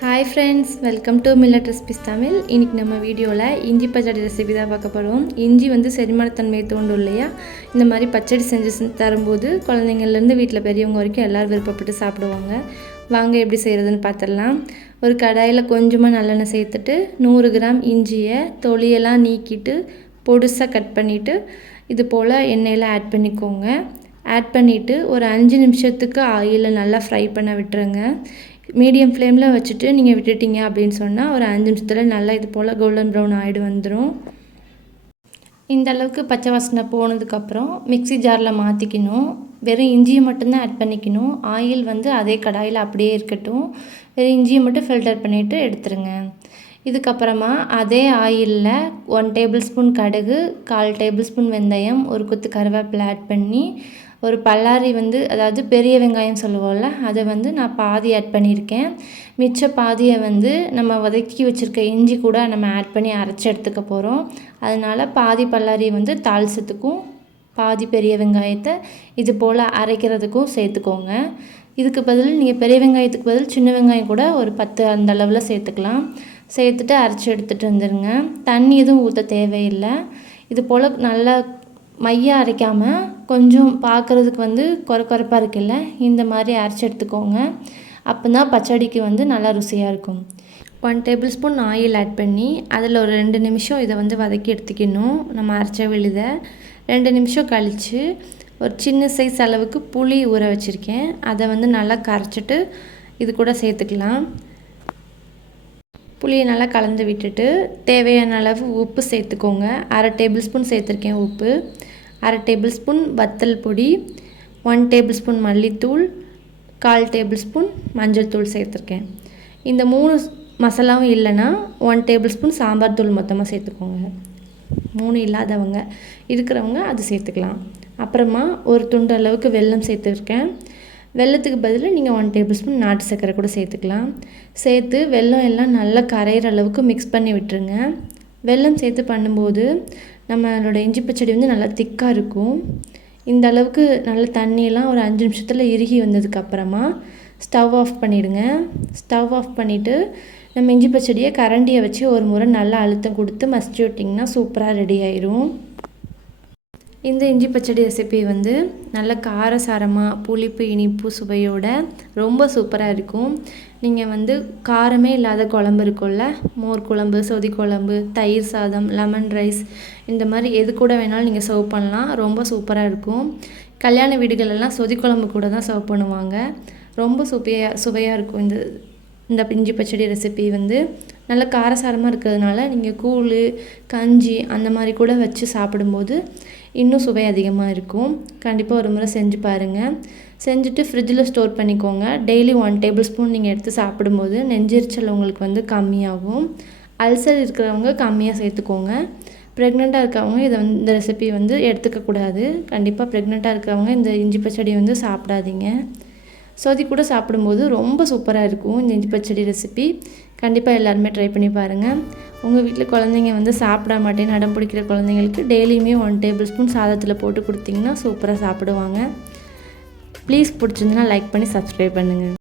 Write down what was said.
Hi friends welcome to millet recipes Tamil இன்றைக்கி நம்ம வீடியோவில் இஞ்சி பச்சடி ரெசிபி தான் பார்க்க போகிறோம் இஞ்சி வந்து செரிமானத்தன்மையை தூண்டும் இல்லையா? இந்த மாதிரி பச்சடி செஞ்சு தரும்போது குழந்தைங்கள்லேருந்து வீட்டில் பெரியவங்க வரைக்கும் எல்லோரும் விருப்பப்பட்டு சாப்பிடுவாங்க. வாங்க எப்படி செய்கிறதுன்னு பார்த்துடலாம். ஒரு கடாயில் கொஞ்சமாக நல்லெண்ணெய் சேர்த்துட்டு நூறு கிராம் இஞ்சியை தொலியெல்லாம் நீக்கிட்டு பொடுசாக கட் பண்ணிவிட்டு இது போல் எண்ணெயில் ஆட் பண்ணிக்கோங்க. ஆட் பண்ணிவிட்டு ஒரு அஞ்சு நிமிஷத்துக்கு ஆயிலில் நல்லா ஃப்ரை பண்ண விட்டுருங்க. மீடியம் ஃப்ளேமில் வச்சுட்டு நீங்கள் விட்டுட்டீங்க அப்படின்னு சொன்னால் ஒரு அஞ்சு நிமிஷத்தில் நல்லா இது போல் கோல்டன் ப்ரௌன் ஆகிடு வந்துடும் இந்த அளவுக்கு பச்சை வாசனை போனதுக்கப்புறம் மிக்ஸி ஜாரில் மாற்றிக்கணும் வெறும் இஞ்சியை மட்டும்தான் ஆட் பண்ணிக்கணும். ஆயில் வந்து அதே கடாயில் அப்படியே இருக்கட்டும். வெறும் இஞ்சியை மட்டும் ஃபில்டர் பண்ணிவிட்டு எடுத்துருங்க. இதுக்கப்புறமா அதே ஆயிலில் ஒன் டேபிள் ஸ்பூன் கடுகு கால் டேபிள் ஸ்பூன் வெந்தயம் ஒரு கொத்து கருவேப்பிலை ஆட் பண்ணி ஒரு பல்லாரி வந்து அதாவது பெரிய வெங்காயம் சொல்லுவோம்ல அதை வந்து நான் பாதி ஆட் பண்ணியிருக்கேன். மிச்ச பாதியை வந்து நம்ம வதக்கி வச்சுருக்க இஞ்சி கூட நம்ம ஆட் பண்ணி அரைச்சி எடுத்துக்க போகிறோம் அதனால் பாதி பல்லாரி வந்து தாளிசத்துக்கும் பாதி பெரிய வெங்காயத்தை இது போல் அரைக்கிறதுக்கும் சேர்த்துக்கோங்க. இதுக்கு பதில் நீங்கள் பெரிய வெங்காயத்துக்கு பதில் சின்ன வெங்காயம் கூட ஒரு பத்து அந்த அளவில் சேர்த்துக்கலாம். சேர்த்துட்டு அரைச்சி எடுத்துகிட்டு வந்துடுங்க தண்ணி எதுவும் ஊற்ற தேவையில்லை. இது போல் நல்லா மைய அரைக்காமல் கொஞ்சம் பார்க்குறதுக்கு வந்து கொர குறைப்பாக இருக்குல்ல? இந்த மாதிரி அரைச்சி எடுத்துக்கோங்க. அப்போ தான் பச்சடிக்கு வந்து நல்லா ருசியாக இருக்கும். One table spoon oil add பண்ணி அதில் ஒரு ரெண்டு நிமிஷம் இதை வந்து வதக்கி எடுத்துக்கணும். நம்ம அரைச்ச விழுதை. ரெண்டு நிமிஷம் கழித்து ஒரு சின்ன சைஸ் அளவுக்கு புளி ஊற வச்சுருக்கேன். அதை வந்து நல்லா கரைச்சிட்டு இது கூட சேர்த்துக்கலாம். புளியை நல்லா கலந்து விட்டுட்டு தேவையான அளவு உப்பு சேர்த்துக்கோங்க. அரை டேபிள் ஸ்பூன் சேர்த்துருக்கேன் உப்பு. அரை டேபிள் ஸ்பூன் வத்தல் பொடி ஒன் டேபிள் ஸ்பூன் மல்லித்தூள் கால் டேபிள் ஸ்பூன் மஞ்சள் தூள் சேர்த்துருக்கேன். இந்த மூணு மசாலாவும் இல்லைன்னா ஒன் டேபிள் ஸ்பூன் சாம்பார் தூள் மொத்தமாக சேர்த்துக்கோங்க. மூணு இல்லாதவங்க இருக்கிறவங்க அது சேர்த்துக்கலாம். அப்புறமா ஒரு துண்டு அளவுக்கு வெல்லம் சேர்த்துருக்கேன். வெல்லத்துக்கு பதில் நீங்கள் ஒன் டேபிள் ஸ்பூன் நாட்டு சர்க்கரை கூட சேர்த்துக்கலாம். சேர்த்து வெல்லம் எல்லாம் நல்லா கரையிற அளவுக்கு மிக்ஸ் பண்ணி விட்டுருங்க. வெல்லம் சேர்த்து பண்ணும்போது நம்மளோட இஞ்சி பச்சடி வந்து நல்லா திக்காக இருக்கும். இந்த அளவுக்கு நல்ல தண்ணியெல்லாம் ஒரு அஞ்சு நிமிஷத்தில் இறுகி வந்ததுக்கப்புறமா ஸ்டவ் ஆஃப் பண்ணிவிடுங்க ஸ்டவ் ஆஃப் பண்ணிவிட்டு நம்ம இஞ்சி பச்சடியை கரண்டியை வச்சு ஒரு முறை நல்லா அழுத்தம் கொடுத்து மசிச்சு விட்டிங்கன்னா சூப்பராக ரெடி ஆயிரும். இந்த இஞ்சி பச்சடி ரெசிபி வந்து நல்ல காரசாரமாக புளிப்பு இனிப்பு சுவையோட ரொம்ப சூப்பராக இருக்கும். நீங்கள் வந்து காரமே இல்லாத குழம்பு இருக்கும்ல? மோர் குழம்பு சொதி குழம்பு தயிர் சாதம் லெமன் ரைஸ் இந்த மாதிரி எது கூட வேணாலும் நீங்கள் சர்வ் பண்ணலாம். ரொம்ப சூப்பராக இருக்கும். கல்யாண வீடுகளெல்லாம் சொதி குழம்பு கூட தான் சர்வ் பண்ணுவாங்க. ரொம்ப சுவையாக சுவையாக இருக்கும் இந்த இந்த இஞ்சி பச்சடி ரெசிபி வந்து. நல்ல காரசாரமாக இருக்கிறதுனால நீங்கள் கூழ் கஞ்சி அந்த மாதிரி கூட வச்சு சாப்பிடும்போது இன்னும் சுவை அதிகமாக இருக்கும். கண்டிப்பாக ஒரு முறை செஞ்சு பாருங்கள் செஞ்சுட்டு ஃப்ரிட்ஜில் ஸ்டோர் பண்ணிக்கோங்க. டெய்லி ஒன் டேபிள் ஸ்பூன் நீங்கள் எடுத்து சாப்பிடும்போது நெஞ்செரிச்சல் உங்களுக்கு வந்து கம்மியாகும். அல்சர் இருக்கிறவங்க கம்மியாக சேர்த்துக்கோங்க. ப்ரெக்னெண்ட்டாக இருக்கிறவங்க இதை வந்து இந்த ரெசிபி வந்து எடுத்துக்கக்கூடாது கண்டிப்பாக ப்ரெக்னெண்ட்டாக இருக்கிறவங்க இந்த இஞ்சி பச்சடி வந்து சாப்பிடாதீங்க. சொதி கூட சாப்பிடும்போது ரொம்ப சூப்பராக இருக்கும். இந்த இஞ்சி பச்சடி ரெசிபி கண்டிப்பாக எல்லாருமே ட்ரை பண்ணி பாருங்கள் உங்கள் வீட்டில் குழந்தைங்க வந்து சாப்பிட மாட்டேன்னு அடம் பிடிக்கிற குழந்தைங்களுக்கு டெய்லியுமே ஒன் டேபிள் ஸ்பூன் சாதத்தில் போட்டு கொடுத்தீங்கன்னா சூப்பராக சாப்பிடுவாங்க. ப்ளீஸ் பிடிச்சிருந்துன்னா லைக் பண்ணி சப்ஸ்கிரைப் பண்ணுங்கள்